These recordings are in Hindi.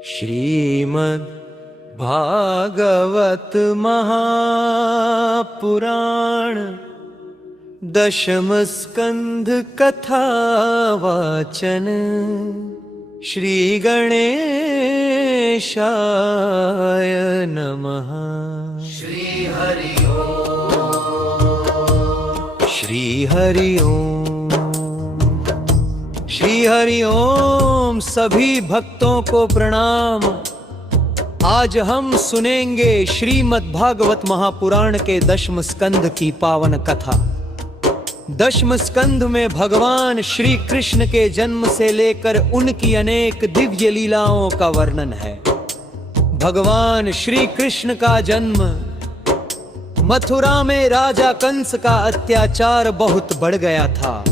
श्रीमद् भागवत महापुराण दशम स्कंध कथा वाचन। श्री गणेशाय नमः। श्री हरि ओम। श्री हरि ओम। श्री हरि ओम। सभी भक्तों को प्रणाम। आज हम सुनेंगे श्रीमद् भागवत महापुराण के दशम स्कंध की पावन कथा। दशम स्कंध में भगवान श्री कृष्ण के जन्म से लेकर उनकी अनेक दिव्य लीलाओं का वर्णन है। भगवान श्री कृष्ण का जन्म मथुरा में राजा कंस का अत्याचार बहुत बढ़ गया था।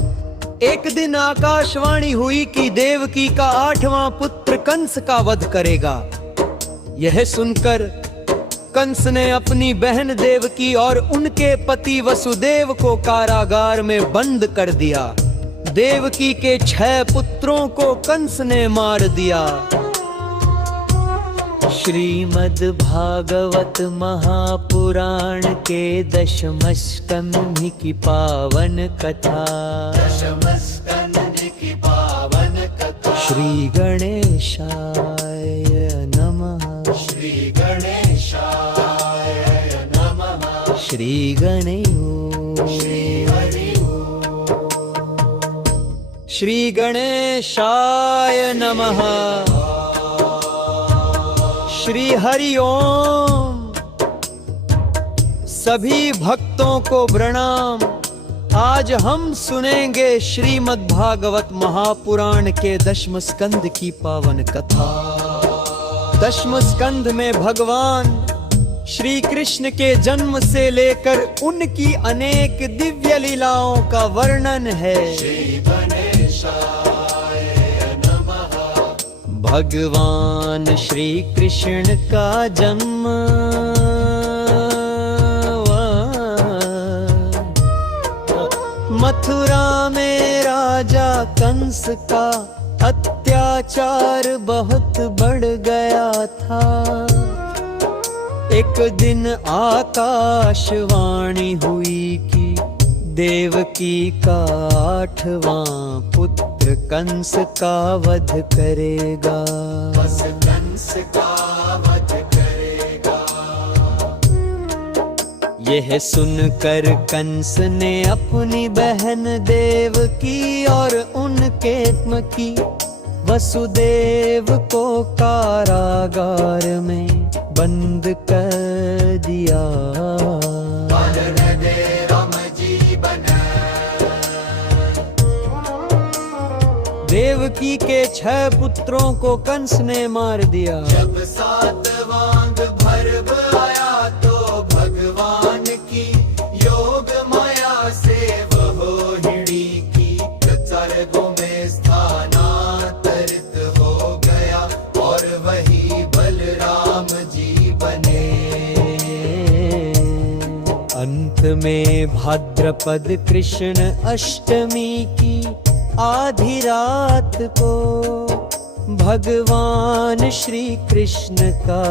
एक दिन आकाशवाणी हुई कि देवकी का 8वां पुत्र कंस का वध करेगा। यह सुनकर कंस ने अपनी बहन देवकी और उनके पति वसुदेव को कारागार में बंद कर दिया। देवकी के 6 पुत्रों को कंस ने मार दिया। श्रीमद् भागवत महापुराण के दशम स्कंध की पावन कथा। दशम स्कंध की पावन कथा। श्री गणेशाय नमः। श्री गणेशाय नमः। श्री श्री गणेशाय नमः। श्री हरि ओम। सभी भक्तों को प्रणाम। आज हम सुनेंगे श्रीमद् भागवत महापुराण के दशम स्कंध की पावन कथा। दशम स्कंध में भगवान श्री कृष्ण के जन्म से लेकर उनकी अनेक दिव्य लीलाओं का वर्णन है। भगवान श्री कृष्ण का जन्म मथुरा में राजा कंस का अत्याचार बहुत बढ़ गया था। एक दिन आकाशवाणी हुई कि देवकी का 8वां पुत्र कंस का वध करेगा। बस कंस का वध करेगा। यह सुनकर कंस ने अपनी बहन देवकी और उनके पति वसुदेव को कारागार में बंद कर दिया। देवकी के 6 पुत्रों को कंस ने मार दिया। जब 7वां भर्व आया तो भगवान की योग माया से वह हिड़ी की सर्गों में स्थानांतरित हो गया और वही बलराम जी बने। अंत में भाद्रपद कृष्ण अष्टमी की आधी रात को भगवान श्री कृष्ण का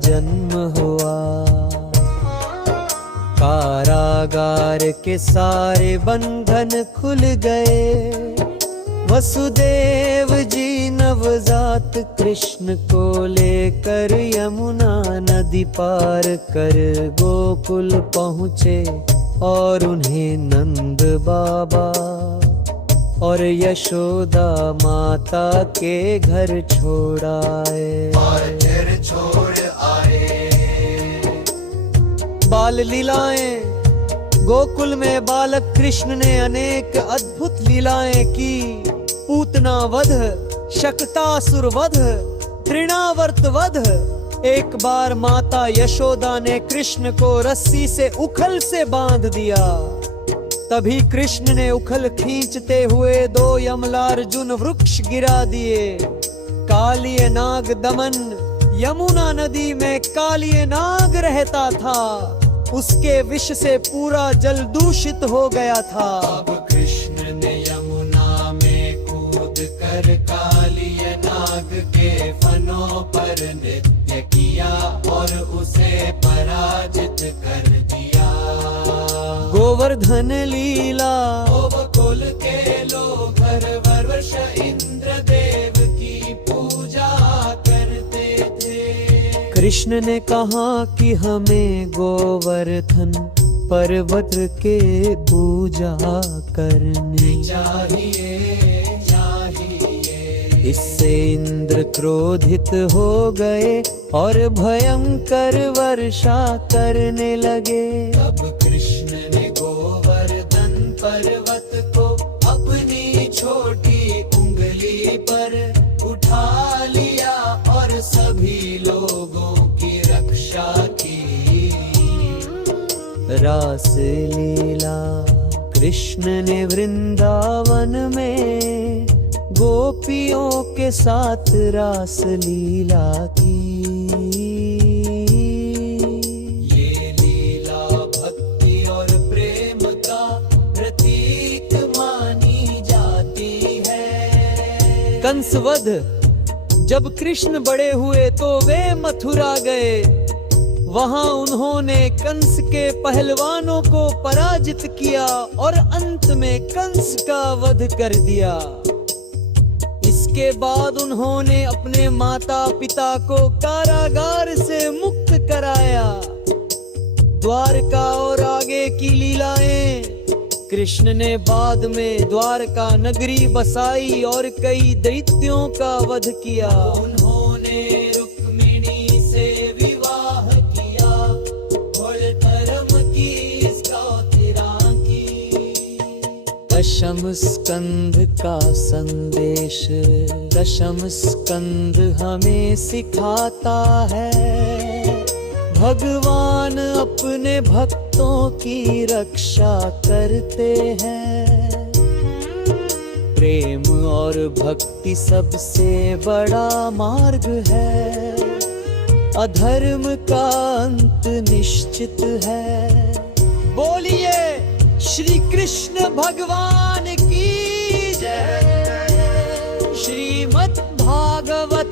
जन्म हुआ। कारागार के सारे बंधन खुल गए। वसुदेव जी नवजात कृष्ण को लेकर यमुना नदी पार कर गोकुल पहुँचे और उन्हें नंद बाबा और यशोदा माता के घर छोड़ आए। बाल लीलाएं। गोकुल में बालक कृष्ण ने अनेक अद्भुत लीलाएं की। पूतना वध, शक्तासुर वध, तृणावर्त वध। एक बार माता यशोदा ने कृष्ण को रस्सी से उखल से बांध दिया। तभी कृष्ण ने उखल खींचते हुए 2 यमलार्जुन वृक्ष गिरा दिए। कालिय नाग दमन यमुना नदी में कालिय नाग रहता था। उसके विष से पूरा जल दूषित हो गया था। अब कृष्ण ने यमुना में कूद कर कालिय नाग के पर नृत्य किया और उसे पराजित कर दिया। गोवर्धन लीला गोकुल के लोग हर वर्ष इंद्र देव की पूजा करते थे। कृष्ण ने कहा कि हमें गोवर्धन पर्वत के पूजा करनी चाहिए। इससे इंद्र क्रोधित हो गए और भयंकर वर्षा करने लगे। तब कृष्ण ने गोवर्धन पर्वत को अपनी छोटी उंगली पर उठा लिया और सभी लोगों की रक्षा की। रास लीला कृष्ण ने वृंदावन में गोपियों के साथ रास लीला की। ये लीला भक्ति और प्रेम का प्रतीक मानी जाती है। कंसवध जब कृष्ण बड़े हुए तो वे मथुरा गए। वहां उन्होंने कंस के पहलवानों को पराजित किया और अंत में कंस का वध कर दिया। इसके बाद उन्होंने अपने माता पिता को कारागार से मुक्त कराया। द्वारका और आगे की लीलाएं कृष्ण ने बाद में द्वारका नगरी बसाई और कई दैत्यों का वध किया। उन्होंने रुक्मिणी से विवाह किया और धर्म की स्तुति की। दशम स्कंध का संदेश दशम स्कंद हमें सिखाता है। भगवान अपने भक्तों की रक्षा करते हैं। प्रेम और भक्ति सबसे बड़ा मार्ग है। अधर्म का अंत निश्चित है। बोलिए श्री कृष्ण भगवान की जय। श्रीमद् भागवत